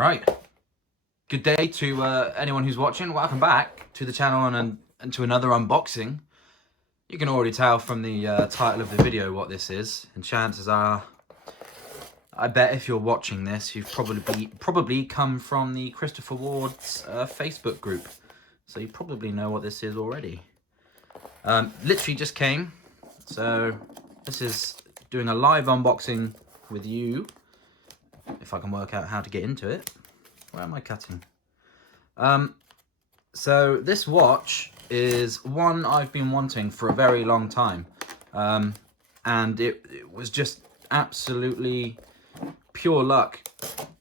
Right. Good day to anyone who's watching. Welcome back to the channel and to another unboxing. You can already tell from the title of the video what this is, and chances are, I bet if you're watching this, you've probably come from the Christopher Ward's Facebook group, so you probably know what this is already. Literally just came, so this is doing a live unboxing with you. If I can work out how to get into it. Where am I cutting? So this watch is one I've been wanting for a very long time. And it was just absolutely pure luck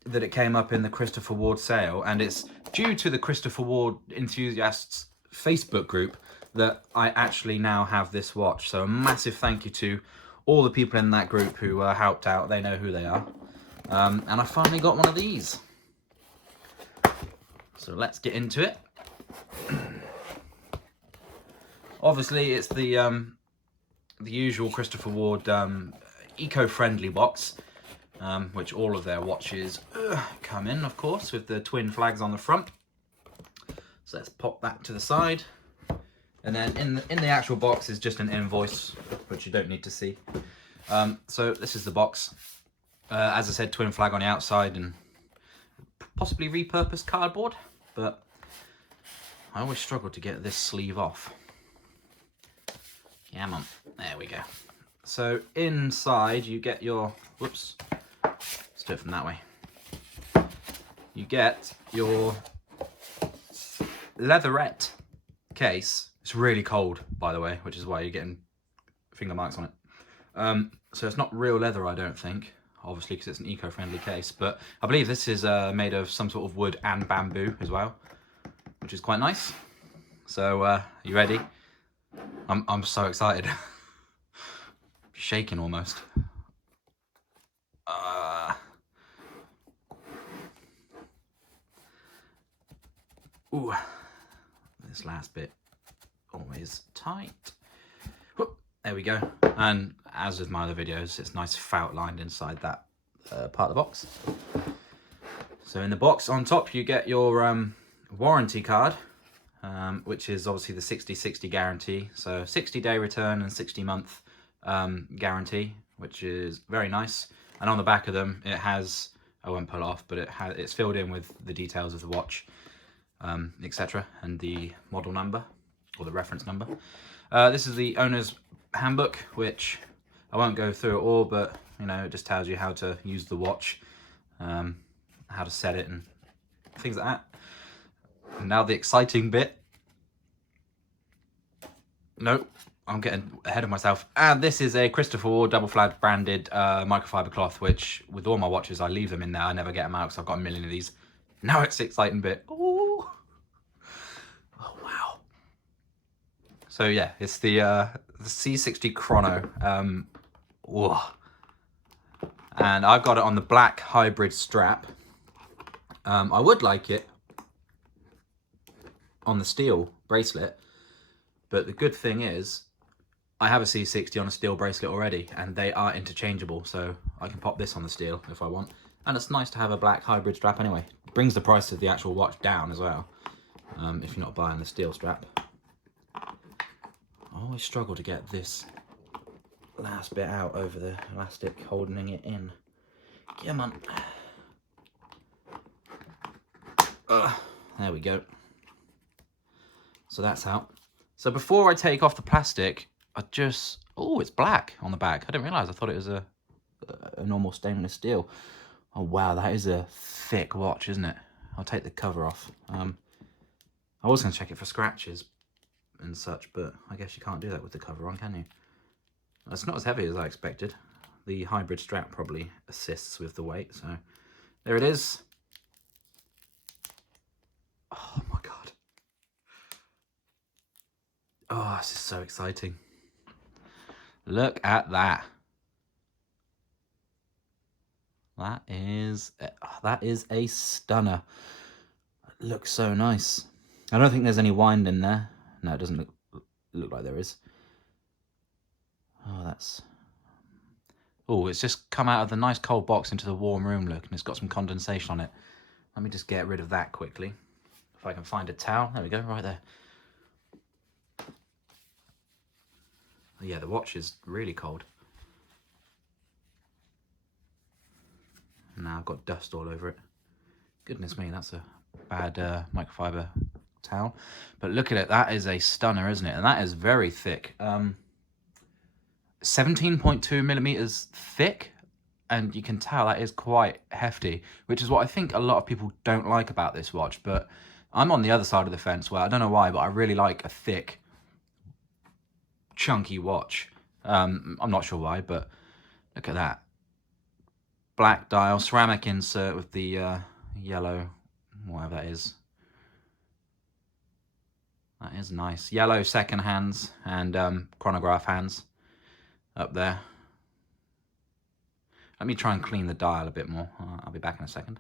that it came up in the Christopher Ward sale. And it's due to the Christopher Ward enthusiasts Facebook group that I actually now have this watch. So a massive thank you to all the people in that group who helped out. They know who they are. And I finally got one of these. So let's get into it. Obviously, it's the usual Christopher Ward eco-friendly box, which all of their watches come in, of course, with the twin flags on the front. So let's pop that to the side, and then in the actual box is just an invoice, which you don't need to see. So this is the box. As I said, twin flag on the outside and possibly repurposed cardboard, but I always struggle to get this sleeve off. Yeah, man. There we go. So inside you get your, whoops, let's do it from that way. You get your leatherette case. It's really cold, by the way, which is why you're getting finger marks on it. So it's not real leather, I don't think, obviously, because it's an eco-friendly case, but I believe this is made of some sort of wood and bamboo as well, which is quite nice. So you ready? I'm so excited. Shaking almost. Ooh, this last bit always tight. Whoop, there we go. And as with my other videos, it's nice felt lined inside that part of the box. So in the box on top you get your warranty card, which is obviously the 60/60 guarantee. So 60-day return and 60-month guarantee, which is very nice. And on the back of them it has, I won't pull it off, but it's filled in with the details of the watch, etc., and the model number or the reference number. This is the owner's handbook, which I won't go through it all, but you know, it just tells you how to use the watch, how to set it and things like that. And now the exciting bit. Nope, I'm getting ahead of myself. And this is a Christopher Ward double flag branded microfiber cloth, which with all my watches I leave them in there. I never get them out because I've got a million of these. Now it's the exciting bit. Ooh. Oh wow. So yeah, it's the C60 Chrono. Whoa. And I've got it on the black hybrid strap. I would like it on the steel bracelet, but the good thing is I have a C60 on a steel bracelet already, and they are interchangeable, so I can pop this on the steel if I want. And it's nice to have a black hybrid strap anyway. It brings the price of the actual watch down as well, if you're not buying the steel strap. I always struggle to get this last bit out over the elastic holding it in. Come on. There we go. So that's out. So before I take off the plastic, I just, oh, it's black on the back. I didn't realise. I thought it was a normal stainless steel. Oh wow, that is a thick watch, isn't it? I'll take the cover off. I was going to check it for scratches and such, but I guess you can't do that with the cover on, can you? It's not as heavy as I expected. The hybrid strap probably assists with the weight, so there it is. Oh my god. Oh, this is so exciting. Look at that. That is a stunner. It looks so nice. I don't think there's any wind in there. No, it doesn't look like there is. Oh, that's... Oh, it's just come out of the nice cold box into the warm room look, and it's got some condensation on it. Let me just get rid of that quickly. If I can find a towel. There we go, right there. Yeah, the watch is really cold. Now I've got dust all over it. Goodness me, that's a bad microfiber towel. But look at it, that is a stunner, isn't it? And that is very thick. 17.2 millimeters thick, and you can tell that is quite hefty, which is what I think a lot of people don't like about this watch. But I'm on the other side of the fence where I don't know why, but I really like a thick, chunky watch. I'm not sure why, but look at that. Black dial, ceramic insert with the yellow, whatever that is. That is nice. Yellow second hands and chronograph hands up there. Let me try and clean the dial a bit more. I'll be back in a second.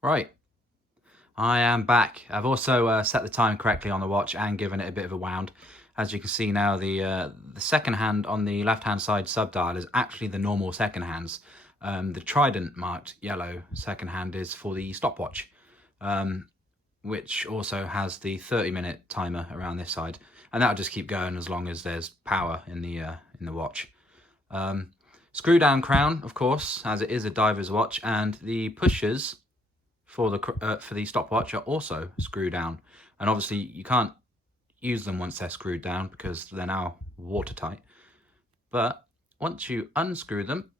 Right, I am back. I've also set the time correctly on the watch and given it a bit of a wound. As you can see now, the second hand on the left-hand side sub-dial is actually the normal second hands. The Trident marked yellow second hand is for the stopwatch, which also has the 30-minute timer around this side, and that'll just keep going as long as there's power in the watch. Screw down crown, of course, as it is a diver's watch, and the pushers for the stopwatch are also screw down. And obviously you can't use them once they're screwed down because they're now watertight. But once you unscrew them,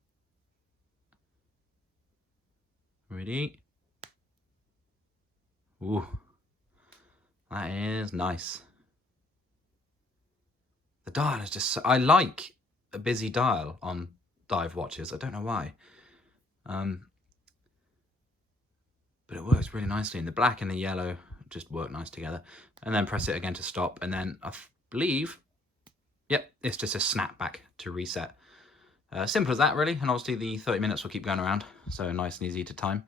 ready? Ooh, that is nice. The dial is just, I like a busy dial on dive watches. I don't know why. But it works really nicely. And the black and the yellow just work nice together. And then press it again to stop. And then I believe, yep, it's just a snap back to reset. Simple as that, really. And obviously the 30 minutes will keep going around. So nice and easy to time.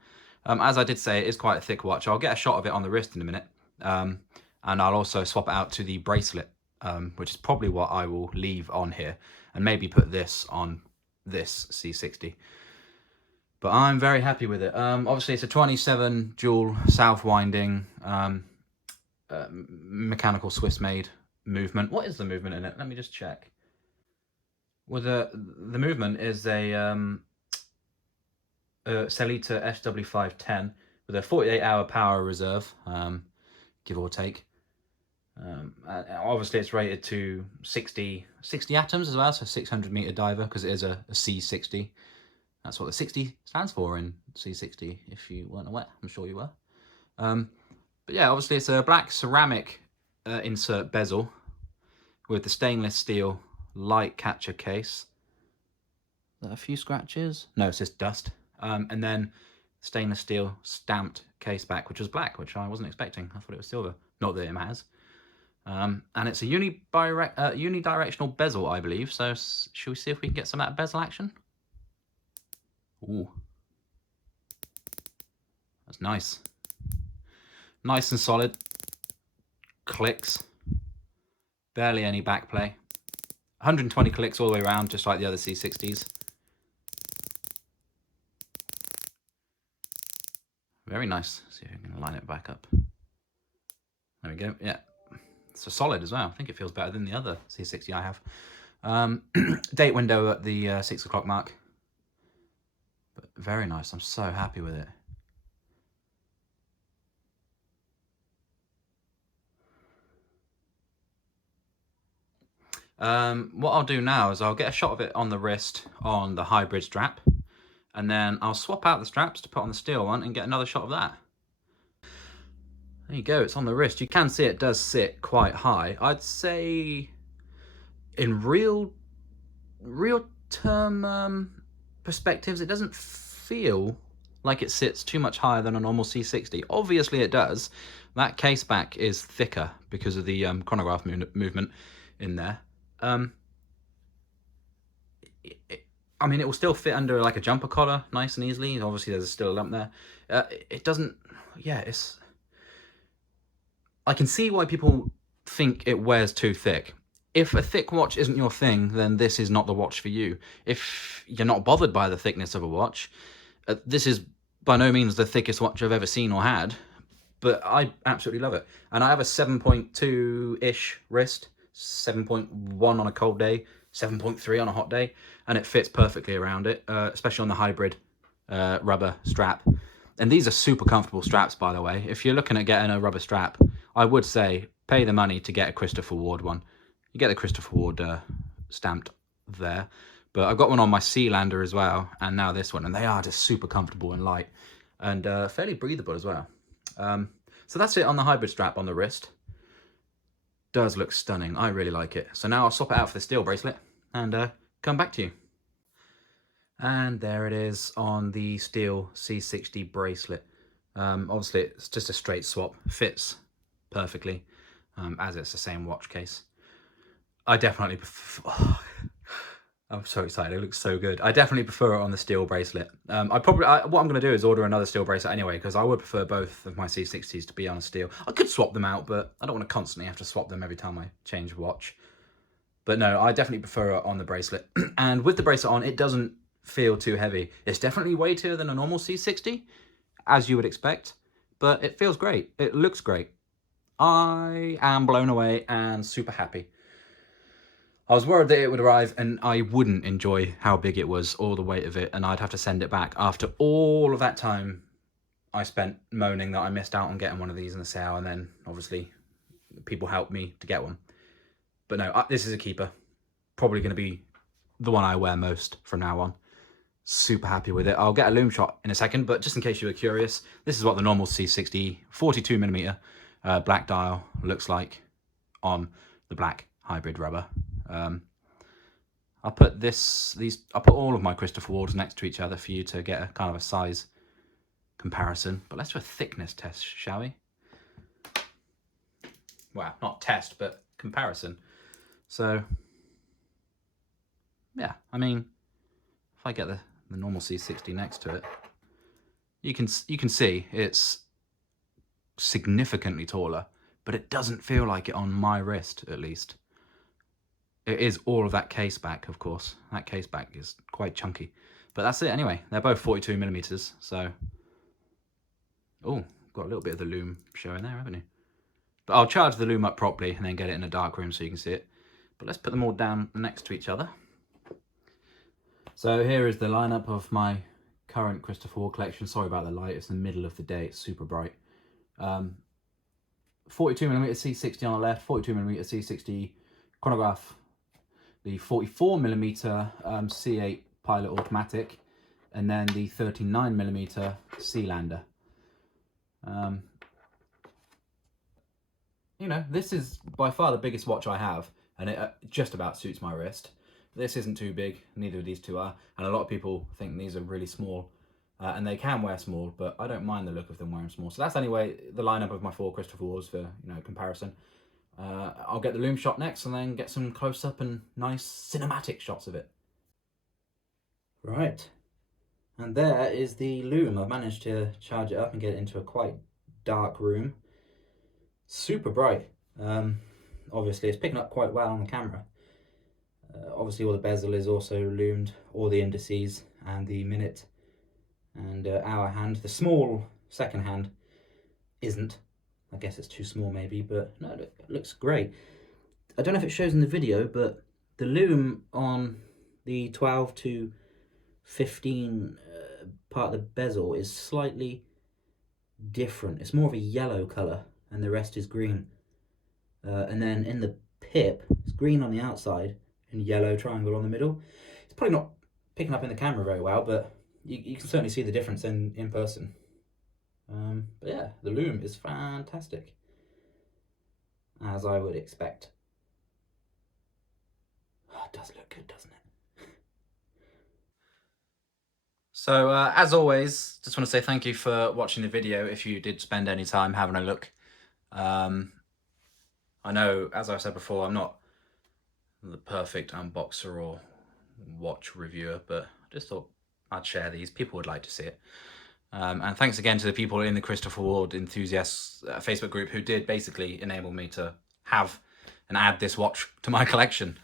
As I did say, it is quite a thick watch. I'll get a shot of it on the wrist in a minute. And I'll also swap it out to the bracelet, which is probably what I will leave on here. And maybe put this on this C60. But I'm very happy with it. Obviously, it's a 27 jewel south winding mechanical Swiss made movement. What is the movement in it? Let me just check. Well, the movement is a Sellita SW510 with a 48-hour power reserve, give or take. Obviously, it's rated to 60 atoms as well, so 600 meter diver, because it is a C60. That's what the 60 stands for in C60, if you weren't aware. I'm sure you were. But yeah, obviously it's a black ceramic insert bezel with the stainless steel light catcher case. A few scratches? No, it's just dust. And then stainless steel stamped case back, which was black, which I wasn't expecting. I thought it was silver. Not that it matters. And it's a unidirectional bezel, I believe. So should we see if we can get some of that bezel action? Ooh. That's nice. Nice and solid. Clicks. Barely any backplay. 120 clicks all the way around, just like the other C60s. Very nice. See if we can line it back up. There we go. Yeah. It's a solid as well. I think it feels better than the other C60 I have. Date window at the 6 o'clock mark. But very nice. I'm so happy with it. What I'll do now is I'll get a shot of it on the wrist on the hybrid strap, and then I'll swap out the straps to put on the steel one and get another shot of that. There you go, it's on the wrist. You can see it does sit quite high. I'd say in real term perspectives, it doesn't feel like it sits too much higher than a normal C60. Obviously it does. That case back is thicker because of the chronograph movement in there. I mean, it will still fit under like a jumper collar nice and easily. Obviously there's still a lump there. It doesn't, yeah, it's, I can see why people think it wears too thick. If a thick watch isn't your thing, then this is not the watch for you. If you're not bothered by the thickness of a watch, this is by no means the thickest watch I've ever seen or had, but I absolutely love it. And I have a 7.2-ish wrist, 7.1 on a cold day, 7.3 on a hot day, and it fits perfectly around it, especially on the hybrid rubber strap. And these are super comfortable straps, by the way. If you're looking at getting a rubber strap, I would say pay the money to get a Christopher Ward one. You get the Christopher Ward stamped there. But I've got one on my Sealander as well, and now this one, and they are just super comfortable and light, and fairly breathable as well. So that's it on the hybrid strap on the wrist. Does look stunning. I really like it. So now I'll swap it out for the steel bracelet and come back to you. And there it is on the steel C60 bracelet. Obviously it's just a straight swap, fits perfectly, as it's the same watch case. I definitely I'm so excited, it looks so good. I definitely prefer it on the steel bracelet. What I'm going to do is order another steel bracelet anyway, because I would prefer both of my C60s to be on a steel. I could swap them out, but I don't want to constantly have to swap them every time I change watch. But no, I definitely prefer it on the bracelet. And with the bracelet on, it doesn't feel too heavy. It's definitely weightier than a normal C60, as you would expect, but it feels great. It looks great. I am blown away and super happy. I was worried that it would arrive and I wouldn't enjoy how big it was or the weight of it, and I'd have to send it back after all of that time I spent moaning that I missed out on getting one of these in the sale, and then obviously people helped me to get one. But no, this is a keeper. Probably going to be the one I wear most from now on. Super happy with it. I'll get a lume shot in a second, but just in case you were curious, this is what the normal C60 42mm black dial looks like on the black hybrid rubber. I'll put all of my Christopher Wards next to each other for you to get a kind of a size comparison. But let's do a thickness test, shall we? Well, not test, but comparison. So, yeah, I mean, if I get the normal C60 next to it, you can see it's significantly taller, but it doesn't feel like it on my wrist, at least. It is all of that case back, of course. That case back is quite chunky. But that's it anyway. They're both 42mm, so... Oh, got a little bit of the lume showing there, haven't you? But I'll charge the lume up properly and then get it in a dark room so you can see it. But let's put them all down next to each other. So here is the lineup of my current Christopher Ward collection. Sorry about the light, it's the middle of the day, it's super bright. 42mm C60 on the left, 42mm C60 Chronograph, the 44mm C8 Pilot Automatic, and then the 39mm Sealander. You know, this is by far the biggest watch I have, and it just about suits my wrist. This isn't too big, neither of these two are, and a lot of people think these are really small, and they can wear small, but I don't mind the look of them wearing small. So that's anyway the lineup of my 4 Christopher Wards for, you know, comparison. I'll get the lume shot next and then get some close-up and nice cinematic shots of it. Right, and there is the lume. I've managed to charge it up and get it into a quite dark room. Super bright. Obviously it's picking up quite well on the camera. Obviously all the bezel is also lumed, all the indices and the minute and hour hand. The small second hand isn't. I guess it's too small maybe, but no, it looks great. I don't know if it shows in the video, but the lume on the 12 to 15 part of the bezel is slightly different. It's more of a yellow colour and the rest is green. And then in the pip, it's green on the outside and yellow triangle on the middle. It's probably not picking up in the camera very well, but you can certainly see the difference in person. But yeah, the lume is fantastic, as I would expect. Oh, it does look good, doesn't it? So, as always, just want to say thank you for watching the video, if you did spend any time having a look. I know, as I said before, I'm not the perfect unboxer or watch reviewer, but I just thought I'd share these. People would like to see it. And thanks again to the people in the Christopher Ward enthusiasts Facebook group who did basically enable me to have and add this watch to my collection.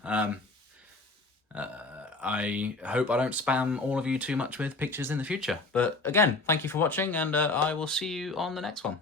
I hope I don't spam all of you too much with pictures in the future. But again, thank you for watching, and I will see you on the next one.